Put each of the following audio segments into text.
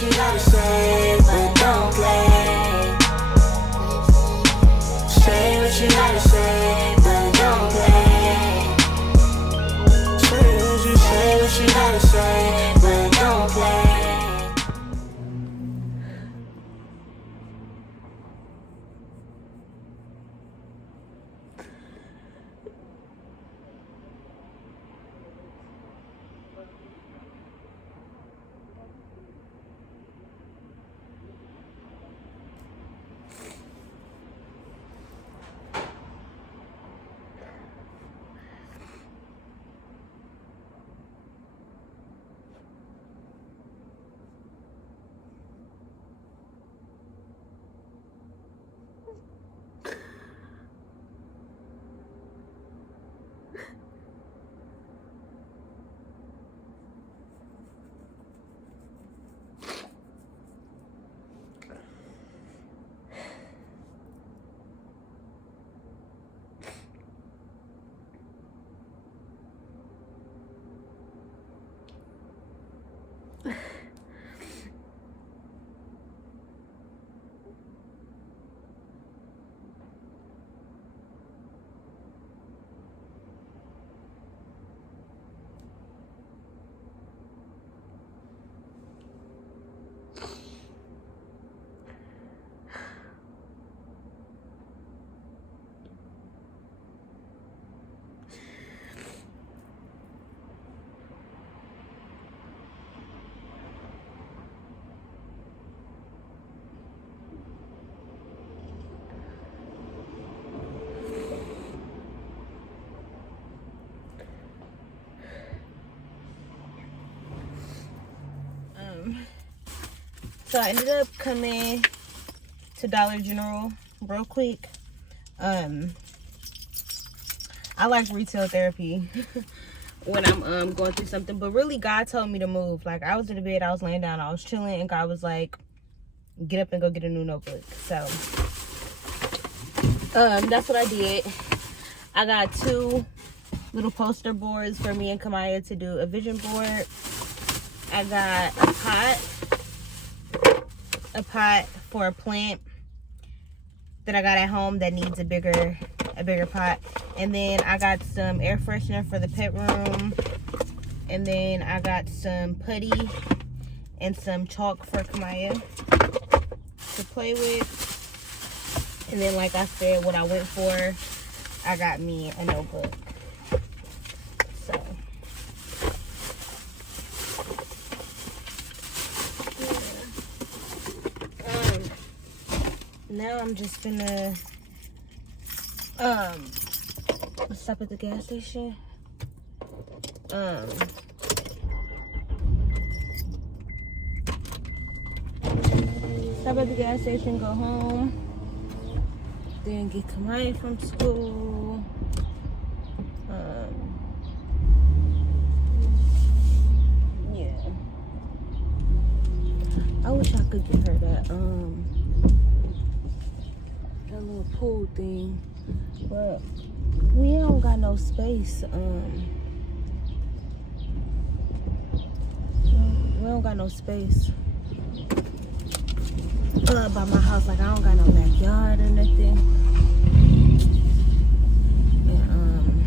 what you gotta say, but don't play. Say what you gotta say, but don't play. Say what you gotta say, but don't play. So I ended up coming to Dollar General real quick. I like retail therapy when I'm going through something, but really God told me to move. Like, I was in the bed, I was laying down, I was chilling, and God was like, get up and go get a new notebook. So that's what I did. I got 2 little poster boards for me and Kamaya to do a vision board. I got a pot for a plant that I got at home that needs a bigger pot. And then I got some air freshener for the pet room. And then I got some putty and some chalk for Kamaya to play with. And then, like I said, what I went for, I got me a notebook. So now I'm just gonna stop at the gas station. Stop at the gas station, go home, then get Kamaya from school. Yeah, I wish I could get her that that little pool thing, but we don't got no space. We don't got no space by my house. Like, I don't got no backyard or nothing. And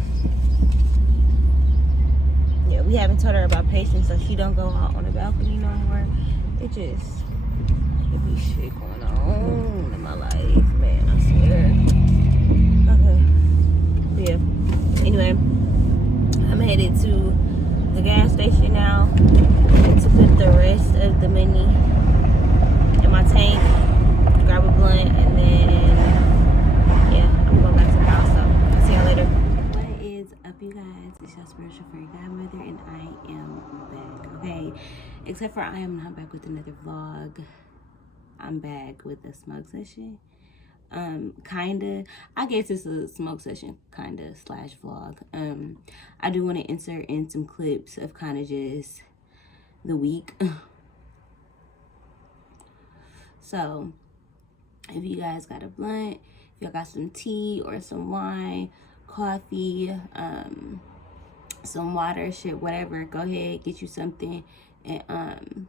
yeah, we haven't told her about patience, so she don't go out on the balcony no more. It be shit going on in my life, man, I swear. Okay. Yeah. Anyway, I'm headed to the gas station now to put the rest of the money in my tank, grab a blunt, and then yeah, I'm going back to the house. So I'll see y'all later. What is up, you guys? It's your spiritual fairy godmother, and I am back. Okay, except for I am not back with another vlog. I'm back with a smoke session. Kinda, I guess it's a smoke session kinda slash vlog. I do want to insert in some clips of kind of just the week. So if you guys got a blunt, if y'all got some tea or some wine, coffee, some water, shit, whatever, go ahead, get you something and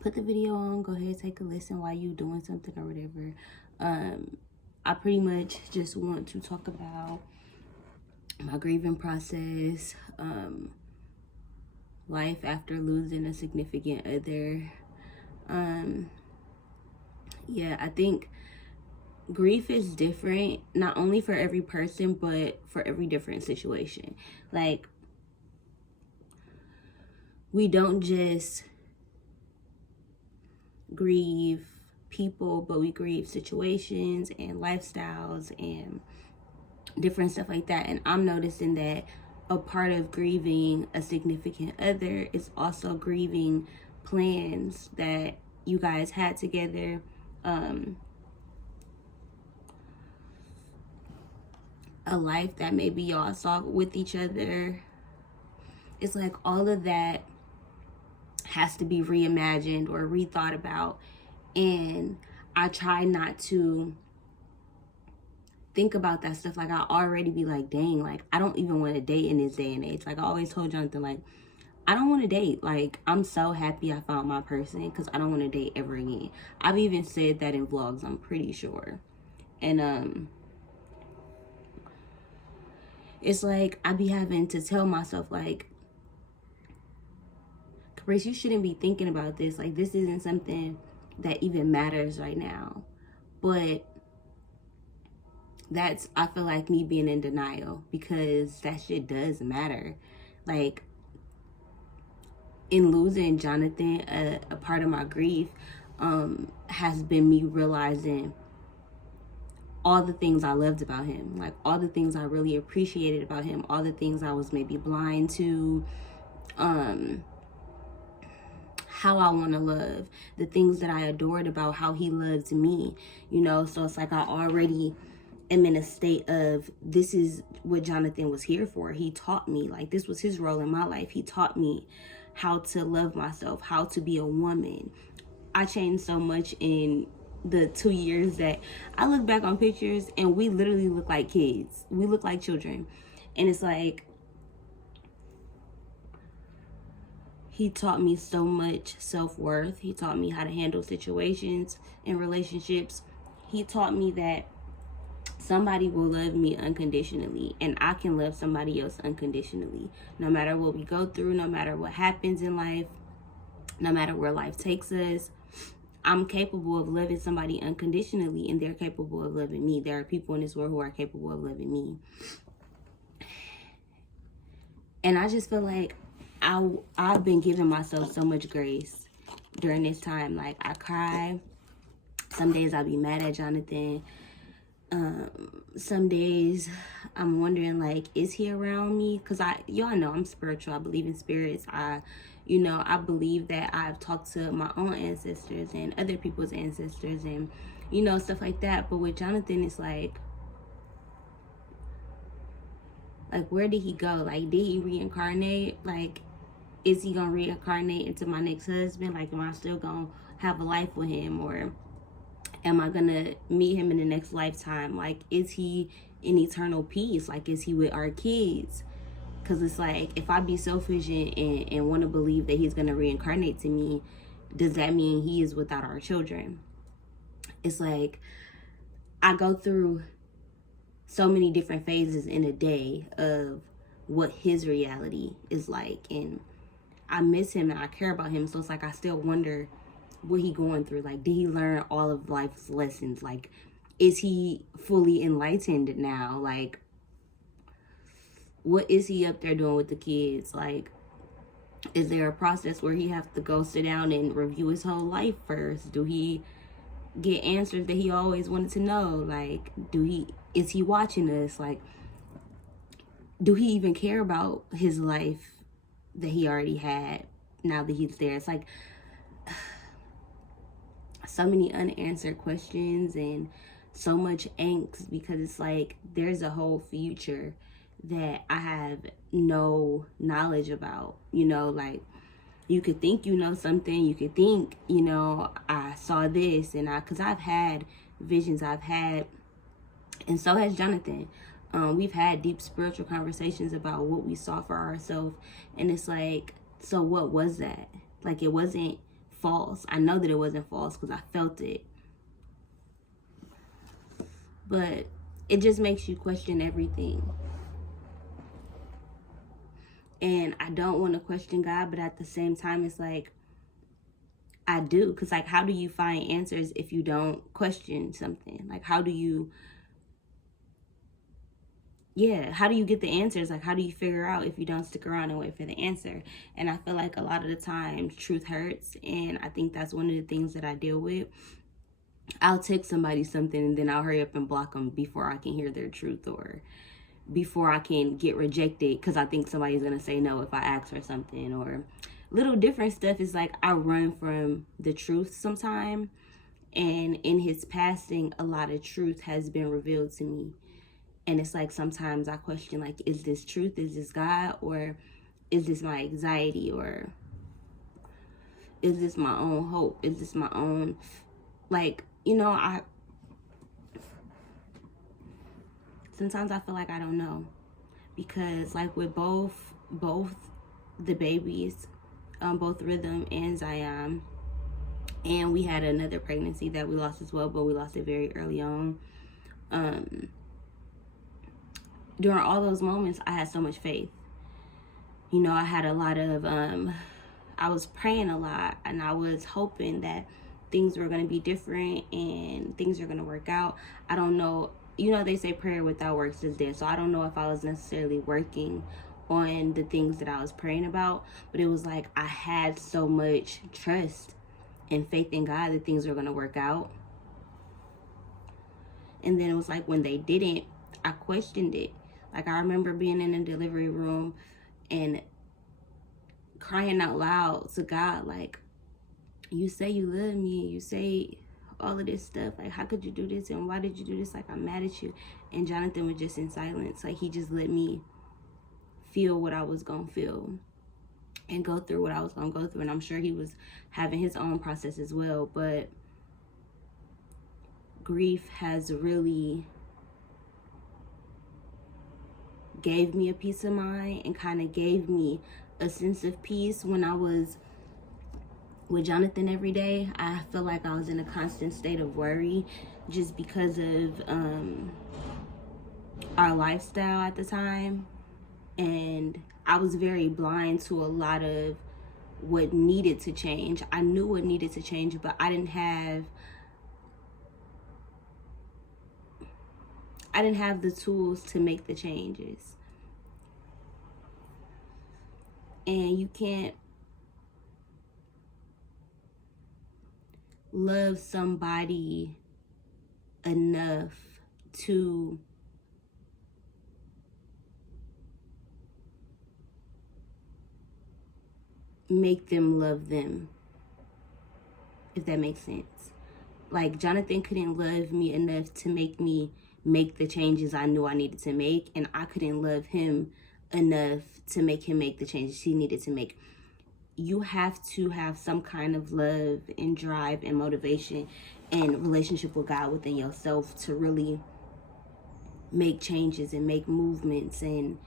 put the video on, go ahead, take a listen while you doing something or whatever. I pretty much just want to talk about my grieving process, life after losing a significant other. Yeah, I think grief is different, not only for every person, but for every different situation. Like, we don't just grieve people, but we grieve situations and lifestyles and different stuff like that. And I'm noticing that a part of grieving a significant other is also grieving plans that you guys had together, a life that maybe y'all saw with each other. It's like all of that has to be reimagined or rethought about. And I try not to think about that stuff. Like, I already be like, dang, like, I don't even want to date in this day and age. Like, I always told Jonathan, like, I don't want to date. Like, I'm so happy I found my person because I don't want to date ever again. I've even said that in vlogs, I'm pretty sure. And it's like I be having to tell myself, like, Caprice, you shouldn't be thinking about this. Like, this isn't something that even matters right now. But that's, I feel like, me being in denial, because that shit does matter. Like, in losing Jonathan, a part of my grief has been me realizing all the things I loved about him, like all the things I really appreciated about him, all the things I was maybe blind to, how I want to love, the things that I adored about how he loved me, you know. So it's like I already am in a state of, this is what Jonathan was here for. He taught me, like, this was his role in my life. He taught me how to love myself, how to be a woman. I changed so much in the 2 years that I look back on pictures and we literally look like kids. We look like children. And it's like, he taught me so much self-worth. He taught me how to handle situations and relationships. He taught me that somebody will love me unconditionally, and I can love somebody else unconditionally. No matter what we go through, no matter what happens in life, no matter where life takes us, I'm capable of loving somebody unconditionally, and they're capable of loving me. There are people in this world who are capable of loving me. And I just feel like I've been giving myself so much grace during this time. Like, I cry. Some days I'll be mad at Jonathan. Some days I'm wondering, like, is he around me? Because y'all know I'm spiritual. I believe in spirits. I believe that I've talked to my own ancestors and other people's ancestors and, you know, stuff like that. But with Jonathan, it's like, where did he go? Like, did he reincarnate? Like, is he gonna reincarnate into my next husband? Like, am I still gonna have a life with him? Or am I gonna meet him in the next lifetime? Like, is he in eternal peace? Like, is he with our kids? Because it's like, if I be selfish and want to believe that he's gonna reincarnate to me, does that mean he is without our children? It's like, I go through so many different phases in a day of what his reality is like, and I miss him and I care about him. So it's like, I still wonder what he going through. Like, did he learn all of life's lessons? Like, is he fully enlightened now? Like, what is he up there doing with the kids? Like, is there a process where he has to go sit down and review his whole life first? Do he get answers that he always wanted to know? Like, is he watching us? Like, do he even care about his life that he already had now that he's there? It's like so many unanswered questions and so much angst, because it's like there's a whole future that I have no knowledge about, you know. Like, you could think you know something, you could think, you know, I saw this, and because I've had visions, and so has Jonathan. We've had deep spiritual conversations about what we saw for ourselves, and it's like, so what was that? Like, it wasn't false. I know that it wasn't false because I felt it. But it just makes you question everything. And I don't want to question God, but at the same time, it's like, I do. Because, like, how do you find answers if you don't question something? Like, how do you get the answers? Like, how do you figure out if you don't stick around and wait for the answer? And I feel like a lot of the time, truth hurts. And I think that's one of the things that I deal with. I'll text somebody something and then I'll hurry up and block them before I can hear their truth, or before I can get rejected because I think somebody's going to say no if I ask for something, or little different stuff. Is like I run from the truth sometime. And in his passing, a lot of truth has been revealed to me. And it's like sometimes I question, like, is this truth? Is this God? Or is this my anxiety? Or is this my own hope? Is this my own, like, you know, sometimes I feel like I don't know. Because, like, with both the babies, both Rhythm and Zion, and we had another pregnancy that we lost as well, but we lost it very early on. During all those moments, I had so much faith. You know, I had a lot of, I was praying a lot, and I was hoping that things were going to be different and things are going to work out. I don't know. You know, they say prayer without works is dead. So I don't know if I was necessarily working on the things that I was praying about, but it was like I had so much trust and faith in God that things were going to work out. And then it was like when they didn't, I questioned it. Like, I remember being in a delivery room and crying out loud to God, like, you say you love me, you say all of this stuff, like, how could you do this, and why did you do this? Like, I'm mad at you. And Jonathan was just in silence. Like, he just let me feel what I was gonna feel and go through what I was gonna go through. And I'm sure he was having his own process as well. But grief has really gave me a peace of mind and kind of gave me a sense of peace. When I was with Jonathan every day, I feel like I was in a constant state of worry just because of our lifestyle at the time. And I was very blind to a lot of what needed to change. I knew what needed to change, but I didn't have the tools to make the changes. And you can't love somebody enough to make them love them, if that makes sense. Like, Jonathan couldn't love me enough to make me make the changes I knew I needed to make, and I couldn't love him enough to make him make the changes he needed to make. You have to have some kind of love and drive and motivation and relationship with God within yourself to really make changes and make movements and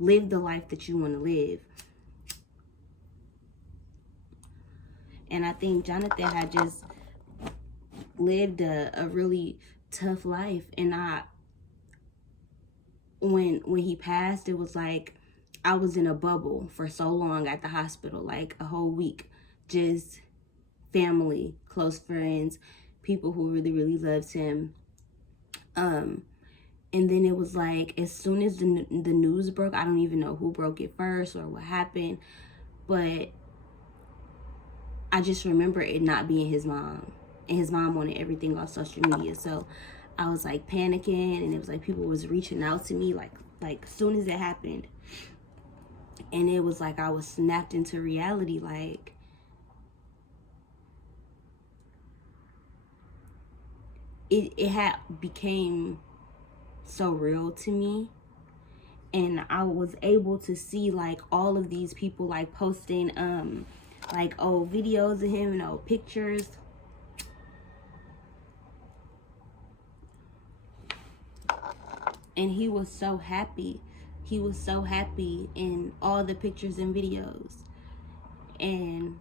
live the life that you want to live. And I think Jonathan had just lived a really tough life. And when he passed, it was like I was in a bubble for so long at the hospital, like a whole week. Just family, close friends, people who really, really loved him. And then it was like, as soon as the news broke, I don't even know who broke it first or what happened, but I just remember it not being his mom. And his mom wanted everything on social media. So I was like panicking, and it was like people was reaching out to me like as soon as it happened. And it was like I was snapped into reality. Like, it had became so real to me. And I was able to see like all of these people like posting like old videos of him and old pictures. And he was so happy. He was so happy in all the pictures and videos. And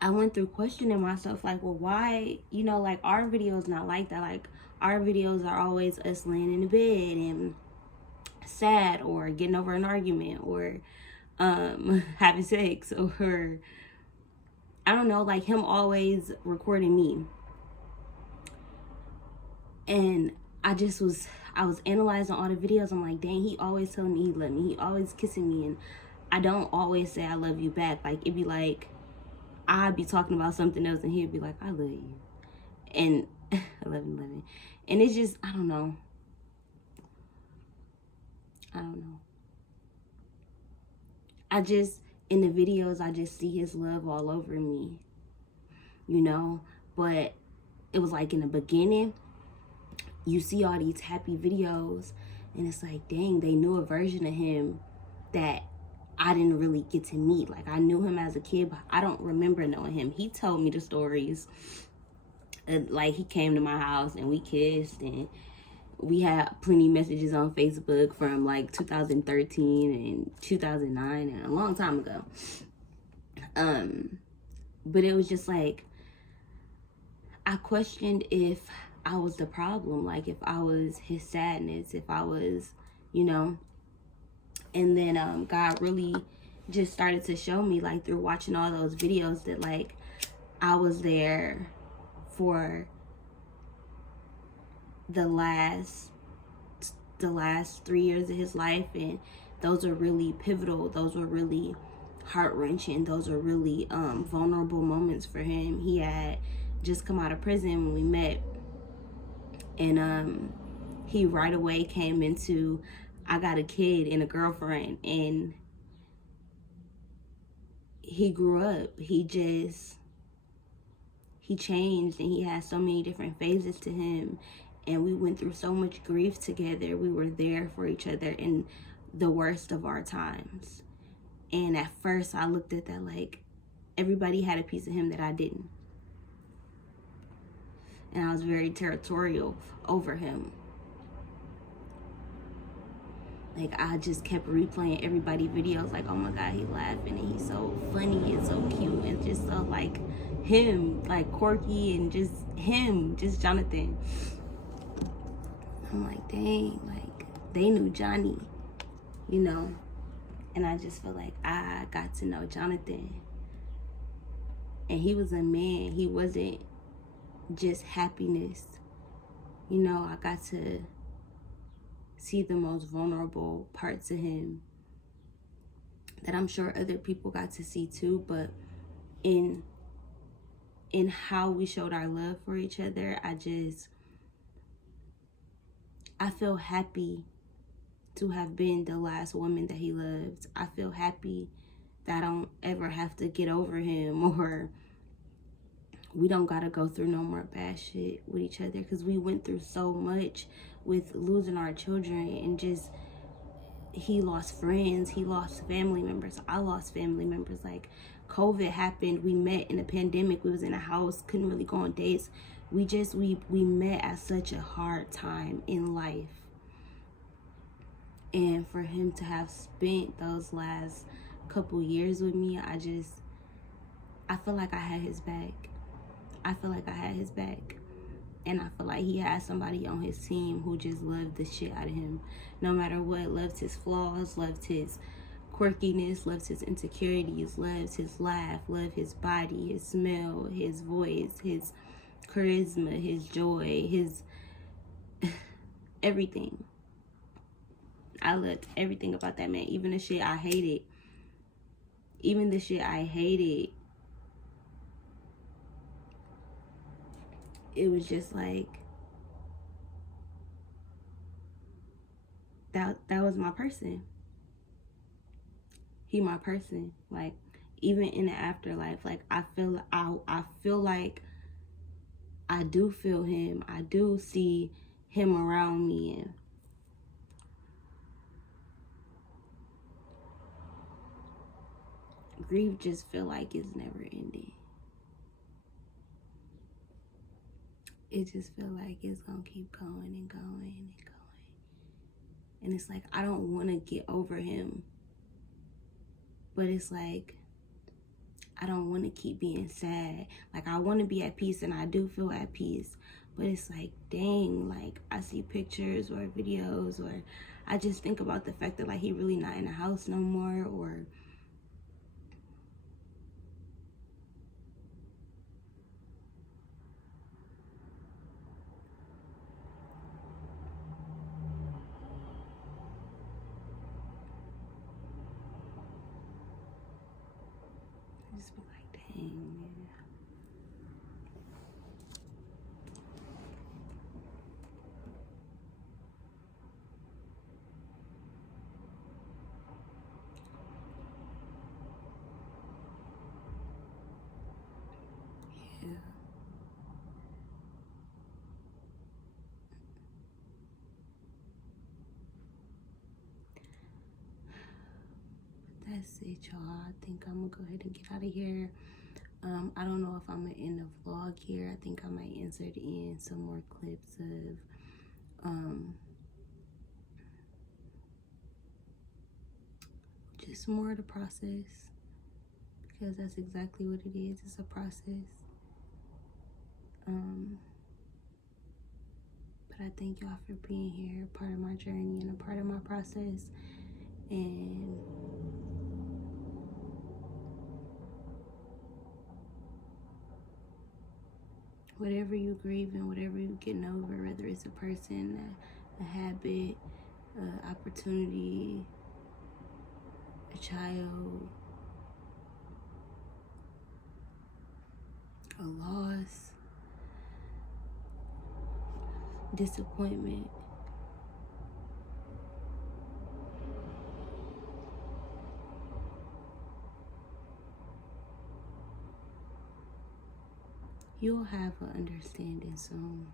I went through questioning myself, like, well, why, you know, like, our videos not like that. Like, our videos are always us laying in the bed and sad, or getting over an argument, or having sex, or I don't know, like him always recording me. And I was analyzing all the videos. I'm like, dang, he always telling me he love me. He always kissing me. And I don't always say I love you back. Like, it'd be like, I'd be talking about something else and he'd be like, I love you. And I love you. And it's just, I don't know. I just, in the videos, I just see his love all over me, you know? But it was like in the beginning, you see all these happy videos and it's like, dang, they knew a version of him that I didn't really get to meet. Like, I knew him as a kid, but I don't remember knowing him. He told me the stories. Like, he came to my house and we kissed, and we had plenty of messages on Facebook from like 2013 and 2009 and a long time ago. But it was just like, I questioned if I was the problem, like if I was his sadness, if I was, you know. And then God really just started to show me, like, through watching all those videos, that like I was there for the last 3 years of his life, and those are really pivotal. Those were really heart-wrenching. Those are really vulnerable moments for him. He had just come out of prison when we met, and he right away came into, I got a kid and a girlfriend, and he grew up. He changed, and he had so many different phases to him, and we went through so much grief together. We were there for each other in the worst of our times. And at first I looked at that like everybody had a piece of him that I didn't. And I was very territorial over him. Like, I just kept replaying everybody's videos, like, oh my God, he laughing and he's so funny and so cute and just so like him, like quirky, and just him, just Jonathan. I'm like, dang, like, they knew Johnny, you know? And I just feel like I got to know Jonathan. And he was a man. He wasn't just happiness. You know, I got to see the most vulnerable parts of him that I'm sure other people got to see too. But in how we showed our love for each other, I feel happy to have been the last woman that he loved. I feel happy that I don't ever have to get over him, or we don't gotta go through no more bad shit with each other, because we went through so much with losing our children, and just, he lost friends, he lost family members, I lost family members. Like, COVID happened, we met in a pandemic, we was in a house, couldn't really go on dates. We met at such a hard time in life. And for him to have spent those last couple years with me, I feel like I had his back. I feel like I had his back. And I feel like he had somebody on his team who just loved the shit out of him. No matter what, loved his flaws, loved his quirkiness, loved his insecurities, loved his laugh, loved his body, his smell, his voice, his charisma, his joy, his everything. I loved everything about that man, even the shit I hated. Even the shit I hated. It was just like, that was my person. He my person. Like, even in the afterlife, like, I feel like I do feel him. I do see him around me, and grief just feel like it's never ending. It just feel like it's gonna keep going and going and going. And it's like, I don't want to get over him, but it's like, I don't want to keep being sad. Like, I want to be at peace, and I do feel at peace. But it's like, dang, like, I see pictures or videos, or I just think about the fact that, like, he really not in the house no more, or I just be like, dang, man. Yeah. That's it, y'all. I think I'm gonna go ahead and get out of here. I don't know if I'm gonna end the vlog here. I think I might insert in some more clips of just more of the process, because that's exactly what it is. It's a process. But I thank y'all for being here, part of my journey and a part of my process. And whatever you grieving, whatever you getting over, whether it's a person, a habit, opportunity, a child, a loss, disappointment, you'll have an understanding soon.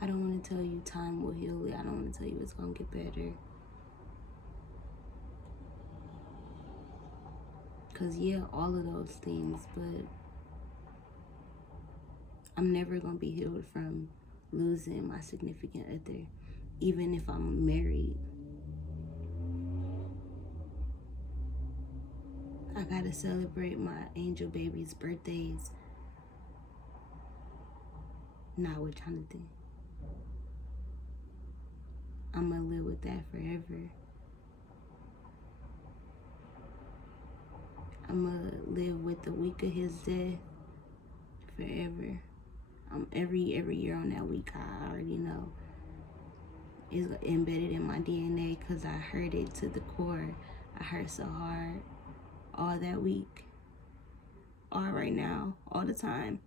I don't want to tell you time will heal it. I don't want to tell you it's going to get better. Because, yeah, all of those things, but I'm never going to be healed from losing my significant other, even if I'm married. I got to celebrate my angel baby's birthdays, not with Jonathan. I'm going to live with that forever. I'm going to live with the week of his death forever. Every year on that week, I already know. It's embedded in my DNA because I heard it to the core. I hurt so hard all that week, all right now, all the time.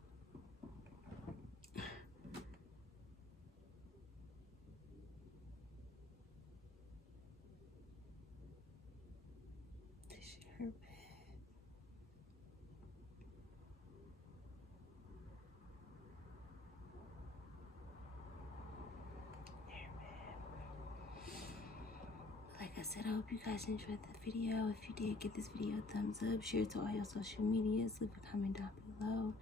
This shit hurt bad. Like I said, I hope you guys enjoyed the video. If you did, give this video a thumbs up, share it to all your social medias, leave a comment down below,